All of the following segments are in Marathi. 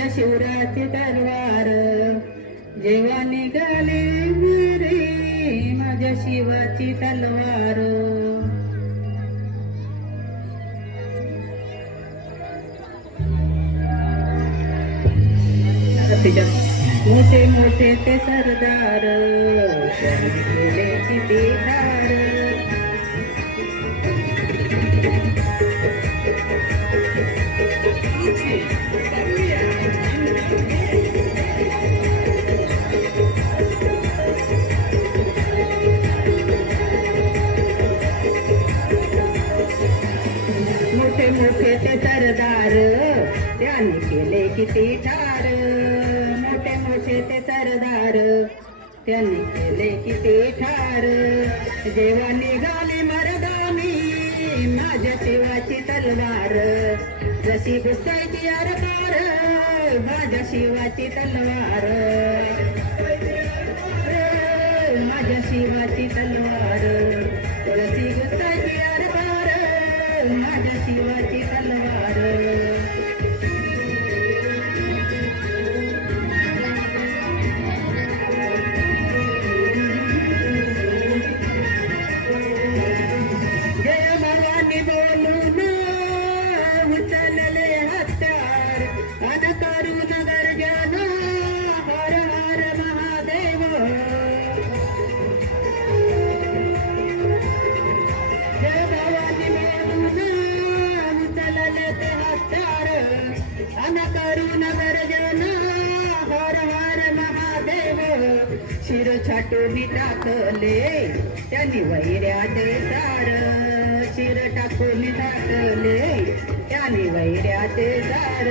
माझ्या शिवराची तलवार जेव्हा निघाली रे माझ्या शिवाची तलवार. मोठे मोठे ते सरदार त्यांनी केले किती धार. मोठे मोठे ते सरदार त्यांनी केले किती ठार. मोठे मोठे ते सरदार त्यांनी केले किती ठार. जेव्हा निघाली मर्दानी माझ्या शिवाची तलवार जशी घुसायची आरपार माझ्या शिवाची तलवार. माझ्या शिवाची तलवार जशी घुसायची आरपार माझ्या शिवाची तलवार. जय भवानी बोलून उचलले हत्यार अन करून गर्जन हर हर महादेव. जय भवानी बोलून उचलले ते हत्यार अन करून गर्जन हर हर महादेव. शिर छाटून टाकले त्यांनी वैऱ्याचे सार. शिर टाकून टाकले त्यांनी वैऱ्याचे सार.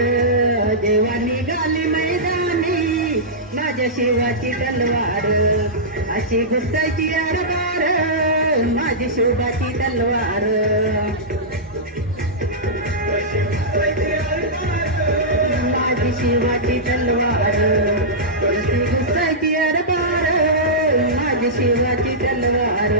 जेव्हा निघाली मैदानी माझ्या शिवाची तलवार अशी घुसायची आरपार माझी शिवाची तलवार. माझी शिवाची तलवार अशी घुसायची आरपार माझी शिवाची तलवार.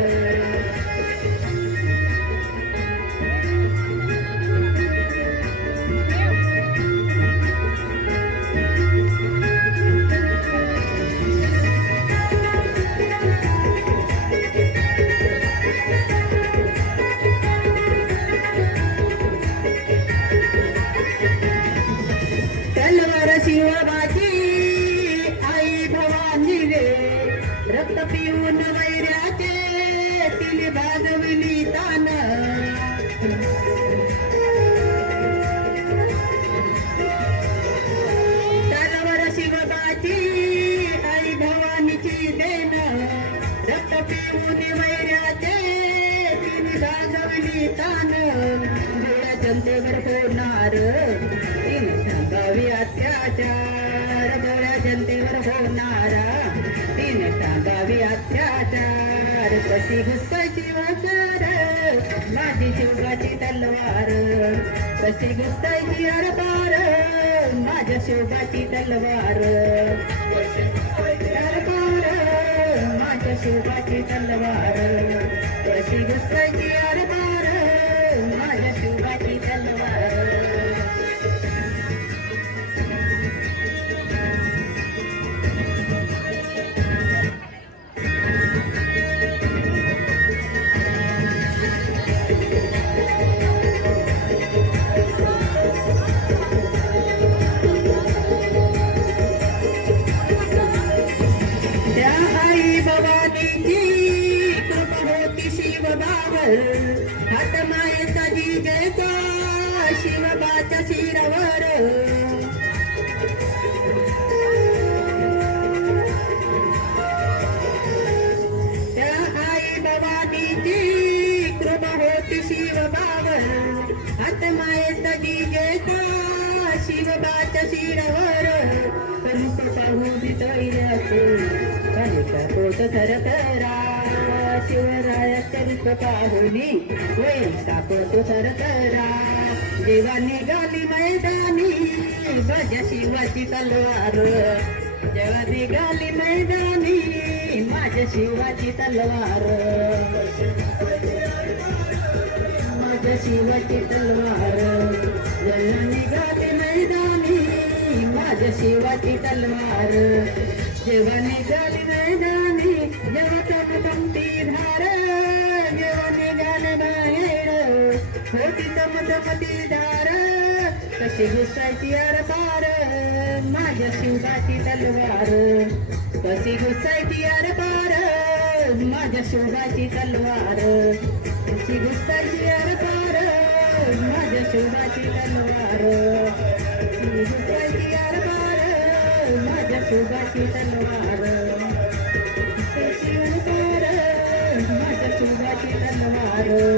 तलवार शिवबाची आई भवानी रे रक्त पिऊन वैऱ्याचे तिने भागविली तान. तलवार शिवबाची आई भवानीची देन रक्त पिऊन वैऱ्याचे तिने भागविली तान. गोळ्या जनतेवर होणार तिने सांगावी अत्याचार. गोळ्या जनतेवर होणारा तिने सांगावी अत्याचार. कशी घुसायची वाचार माझी शिवबाची तलवार कशी घुसायची आरपार माझ्या शिवबाची तलवार. माझ्या शिवबाची तलवार कशी घुसायची आरपार माझ्या शिवबाची तलवार. त्या आई भवानीची कृपा होती शिवबावर हात मायेचा जिजेचा शिवबाच्या शिरावर. त्या आई भवानीची कृपा होती शिवबावर हात मायेचा जिजेचा शिवबाच्या शिरावर. कणूक पाहू दिसैऱ्याचे कणिका पोट सरकरा शिवरायाचे रूप पाहुनी होईल कापत सरकरा. जेव्हा निघाली मैदानी माझ्या शिवाची तलवार. जेव्हा निघाली मैदानी माझ्या शिवाची तलवार. माझ्या शिवाची तलवार. जेव्हा निघाली मैदानी माझ्या शिवाची तलवार. जेव्हा निघाली मैदानी जेव्हा चमचमती धार, जेव्हा निघाल बाहेर होती चमचमती धार, कशी घुसायची अरबार माझ्या शिवाची तलवार. कशी घुसायची अरबार माझ्या शिवाची तलवार. कशी घुसायची अरबार माझ्या शिवाची तलवार. कशी घुसायची अरबार माझ्या शिवाची तलवार. कशी अरबार माझ्या शिवाची तलवार.